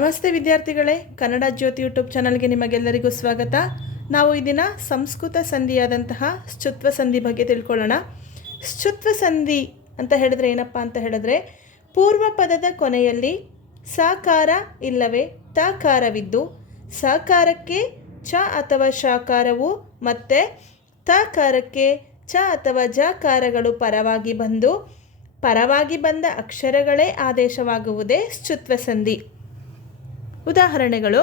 ನಮಸ್ತೆ ವಿದ್ಯಾರ್ಥಿಗಳೇ, ಕನ್ನಡ ಜ್ಯೋತಿ ಯೂಟ್ಯೂಬ್ ಚಾನಲ್ಗೆ ನಿಮಗೆಲ್ಲರಿಗೂ ಸ್ವಾಗತ. ನಾವು ಈ ದಿನ ಸಂಸ್ಕೃತ ಸಂಧಿಯಾದಂತಹ ಶುತ್ವ ಸಂಧಿ ಬಗ್ಗೆ ತಿಳ್ಕೊಳ್ಳೋಣ. ಶುತ್ವ ಸಂಧಿ ಅಂತ ಹೇಳಿದ್ರೆ ಏನಪ್ಪ ಅಂತ ಹೇಳಿದ್ರೆ, ಪೂರ್ವ ಪದದ ಕೊನೆಯಲ್ಲಿ ಸಾಕಾರ ಇಲ್ಲವೇ ತಕಾರವಿದ್ದು, ಸಾಕಾರಕ್ಕೆ ಚ ಅಥವಾ ಶಾಕಾರವು ಮತ್ತೆ ತಕಾರಕ್ಕೆ ಚ ಅಥವಾ ಜಕಾರಗಳು ಪರವಾಗಿ ಬಂದು, ಪರವಾಗಿ ಬಂದ ಅಕ್ಷರಗಳೇ ಆದೇಶವಾಗುವುದೇ ಶುತ್ವ ಸಂಧಿ. ಉದಾಹರಣೆಗಳು.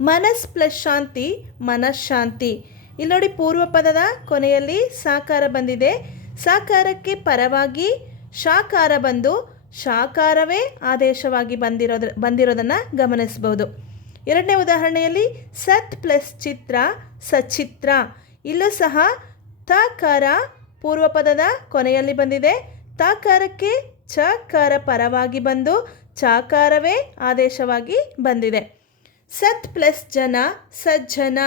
ಮನಸ್ ಪ್ಲಸ್ ಶಾಂತಿ ಮನಃಶಾಂತಿ. ಇಲ್ಲಿ ನೋಡಿ ಪೂರ್ವ ಪದದ ಕೊನೆಯಲ್ಲಿ ಸಾಕಾರ ಬಂದಿದೆ. ಸಾಕಾರಕ್ಕೆ ಪರವಾಗಿ ಶಾಕಾರ ಬಂದು ಶಾಕಾರವೇ ಆದೇಶವಾಗಿ ಬಂದಿರೋದ್ರ, ಬಂದಿರೋದನ್ನು ಗಮನಿಸಬಹುದು ಎರಡನೇ ಉದಾಹರಣೆಯಲ್ಲಿ ಸತ್ ಪ್ಲಸ್ ಚಿತ್ರ, ಸಚಿತ್ರ. ಇಲ್ಲೂ ಸಹ ತಕಾರ ಪೂರ್ವ ಪದದ ಕೊನೆಯಲ್ಲಿ ಬಂದಿದೆ. ತಕಾರಕ್ಕೆ ಚಕಾರ ಪರವಾಗಿ ಬಂದು ಚಾಕಾರವೇ ಆದೇಶವಾಗಿ ಬಂದಿದೆ. ಸತ್ ಪ್ಲಸ್ ಜನ ಸಜ್ಜನ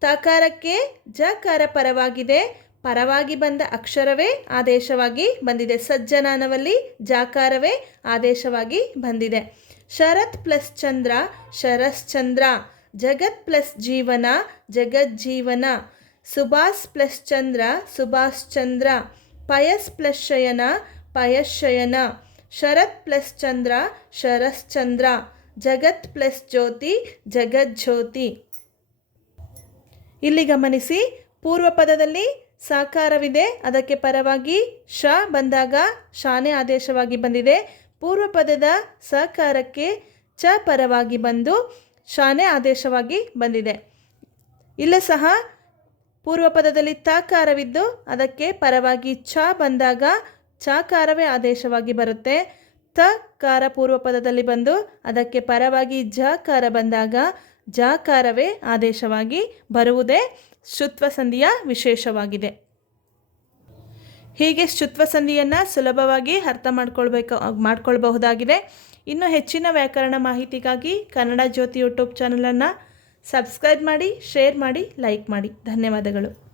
ತಕಾರಕ್ಕೆ ಜಕಾರ ಪರವಾಗಿದೆ. ಪರವಾಗಿ ಬಂದ ಅಕ್ಷರವೇ ಆದೇಶವಾಗಿ ಬಂದಿದೆ. ಸಜ್ಜನಾನವಲ್ಲಿ ಜಾಕಾರವೇ ಆದೇಶವಾಗಿ ಬಂದಿದೆ. ಶರತ್ ಪ್ಲಸ್ ಚಂದ್ರ ಶರಶ್ಚಂದ್ರ ಜಗತ್ ಪ್ಲಸ್ ಜೀವನ ಜಗಜ್ಜೀವನ ಸುಭಾಷ್ ಪ್ಲಸ್ ಚಂದ್ರ ಸುಭಾಷ್ ಚಂದ್ರ. ಪಯಸ್ ಪ್ಲಸ್ ಶಯನ ಪಯಶಯನ ಶರತ್ ಪ್ಲಸ್ ಚಂದ್ರ ಶರಶ್ಚಂದ್ರ ಜಗತ್ ಪ್ಲಸ್ ಜ್ಯೋತಿ ಜಗಜ್ಯೋತಿ ಇಲ್ಲಿ ಗಮನಿಸಿ, ಪೂರ್ವ ಪದದಲ್ಲಿ ಸಾಕಾರವಿದೆ. ಅದಕ್ಕೆ ಪರವಾಗಿ ಶ ಬಂದಾಗ ಶಾನೆ ಆದೇಶವಾಗಿ ಬಂದಿದೆ. ಪೂರ್ವ ಪದದ ಸಕಾರಕ್ಕೆ ಚ ಪರವಾಗಿ ಬಂದು ಶಾನೆ ಆದೇಶವಾಗಿ ಬಂದಿದೆ. ಇಲ್ಲ ಸಹ, ಪೂರ್ವ ಪದದಲ್ಲಿ ತಕಾರವಿದ್ದು ಅದಕ್ಕೆ ಪರವಾಗಿ ಚ ಬಂದಾಗ ಚಕಾರವೇ ಆದೇಶವಾಗಿ ಬರುತ್ತೆ. ತ ಕಾರ ಪೂರ್ವ ಪದದಲ್ಲಿ ಬಂದು ಅದಕ್ಕೆ ಪರವಾಗಿ ಜಕಾರ ಬಂದಾಗ ಜಕಾರವೇ ಆದೇಶವಾಗಿ ಬರುವುದೇ ಶುತ್ವ ಸಂಧಿಯ ವಿಶೇಷವಾಗಿದೆ. ಹೀಗೆ ಶುತ್ವ ಸಂಧಿಯನ್ನು ಸುಲಭವಾಗಿ ಅರ್ಥ ಮಾಡ್ಕೊಳ್ಬೇಕು, ಮಾಡ್ಕೊಳ್ಬಹುದಾಗಿದೆ. ಇನ್ನು ಹೆಚ್ಚಿನ ವ್ಯಾಕರಣ ಮಾಹಿತಿಗಾಗಿ ಕನ್ನಡ ಜ್ಯೋತಿ ಯೂಟ್ಯೂಬ್ ಚಾನಲನ್ನು ಸಬ್ಸ್ಕ್ರೈಬ್ ಮಾಡಿ, ಶೇರ್ ಮಾಡಿ, ಲೈಕ್ ಮಾಡಿ. ಧನ್ಯವಾದಗಳು.